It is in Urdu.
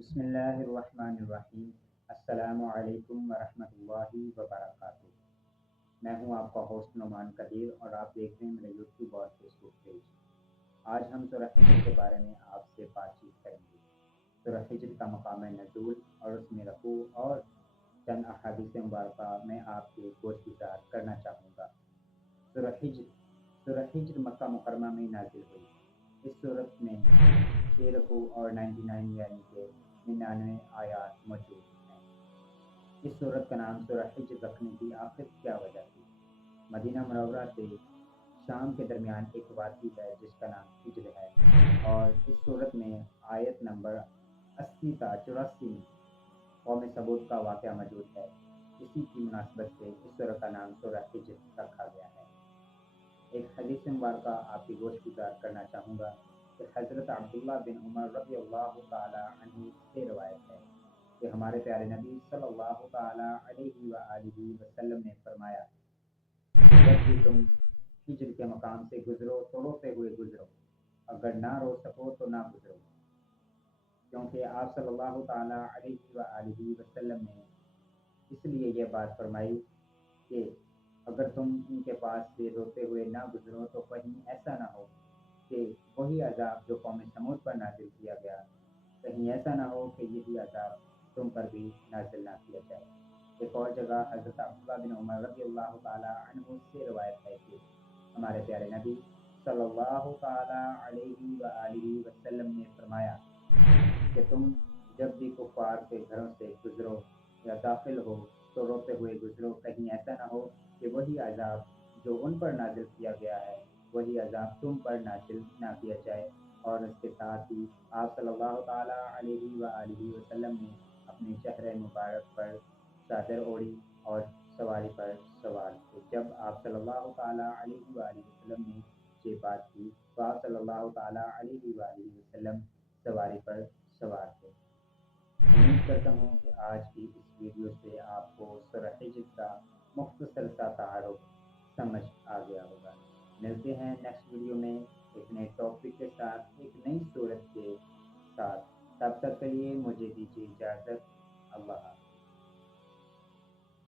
بسم اللہ الرحمن الرحیم۔ السلام علیکم ورحمۃ اللہ وبرکاتہ۔ میں ہوں آپ کا ہوسٹ نعمان قدیر اور آپ دیکھ رہے ہیں میرا یوٹیوب اور فیس بک پیج۔ آج ہم سورہ حجر کے بارے میں آپ سے بات چیت کریں گے۔ سورہ حجر کا مقام نزول اور اس میں رکوع اور چند احادیث مبارکہ میں آپ کے گوش گزار کرنا چاہوں گا۔ سورہ حجر مکہ مکرمہ میں نازل ہوئی۔ اس صورت میں 6 رکوع اور 99 یعنی کہ 99 آیات موجود ہیں۔ اس صورت کا نام سورہ حجر رکھنے کی آخر کیا وجہ تھی؟ مدینہ منورہ سے شام کے درمیان ایک وادی ہے جس کا نام حجر ہے، اور اس صورت میں آیت نمبر 80 تا 84 میں قوم ثمود کا واقعہ موجود ہے۔ اسی کی مناسبت سے اس سورہ کا نام سورہ حجر رکھا گیا ہے۔ ایک حدیث مبارکہ آپ کی گوش گزار کرنا چاہوں گا کہ حضرت عبداللہ بن عمر رضی اللہ تعالی عنہ سے روایت ہے کہ ہمارے پیارے نبی صلی اللہ تعالی علیہ وآلہ وسلم نے فرمایا، جب بھی تم ہجر کے مقام سے گزرو تو روتے ہوئے گزرو، اگر نہ رو سکو تو نہ گزرو، کیونکہ آپ صلی اللہ تعالی علیہ وآلہ وسلم نے اس لیے یہ بات فرمائی کہ اگر تم ان کے پاس سے روتے ہوئے نہ گزرو تو کہیں ایسا نہ ہو کہ وہی عذاب جو قوم سمود پر نازل کیا گیا، کہیں ایسا نہ ہو کہ یہی عذاب تم پر بھی نازل نہ کیا جائے۔ ایک اور جگہ حضرت عبداللہ بن عمر رضی اللہ تعالی عنہ سے روایت ہے کہ ہمارے پیارے نبی صلی اللہ تعالی علیہ وآلہ وسلم نے فرمایا کہ تم جب بھی کفار کے گھروں سے گزرو یا داخل ہو تو روتے ہوئے گزرو، کہیں ایسا نہ ہو کہ وہی عذاب جو ان پر نازل کیا گیا ہے وہی عذاب تم پر نازل نہ کیا جائے۔ اور اس کے ساتھ ہی آپ صلی اللہ تعالی علیہ وآلہ وسلم نے اپنے چہرے مبارک پر چادر اوڑھی اور سواری پر سوار تھے۔ جب آپ صلی اللہ تعالی علیہ وآلہ وسلم نے یہ بات کی تو آپ صلی اللہ تعالی علیہ وآلہ وسلم سواری پر سوار تھے۔ امید کرتا ہوں کہ آج کی اس ویڈیو سے آپ کو سورہ حجر کا مختصر سا تعارف سمجھ آ گیا ہوگا۔ ملتے ہیں نیکسٹ ویڈیو میں ایک نئے ٹاپک کے ساتھ، ایک نئی صورت کے ساتھ۔ تب تک کے لیے مجھے دیجیے اجازت۔ اللہ حافظ۔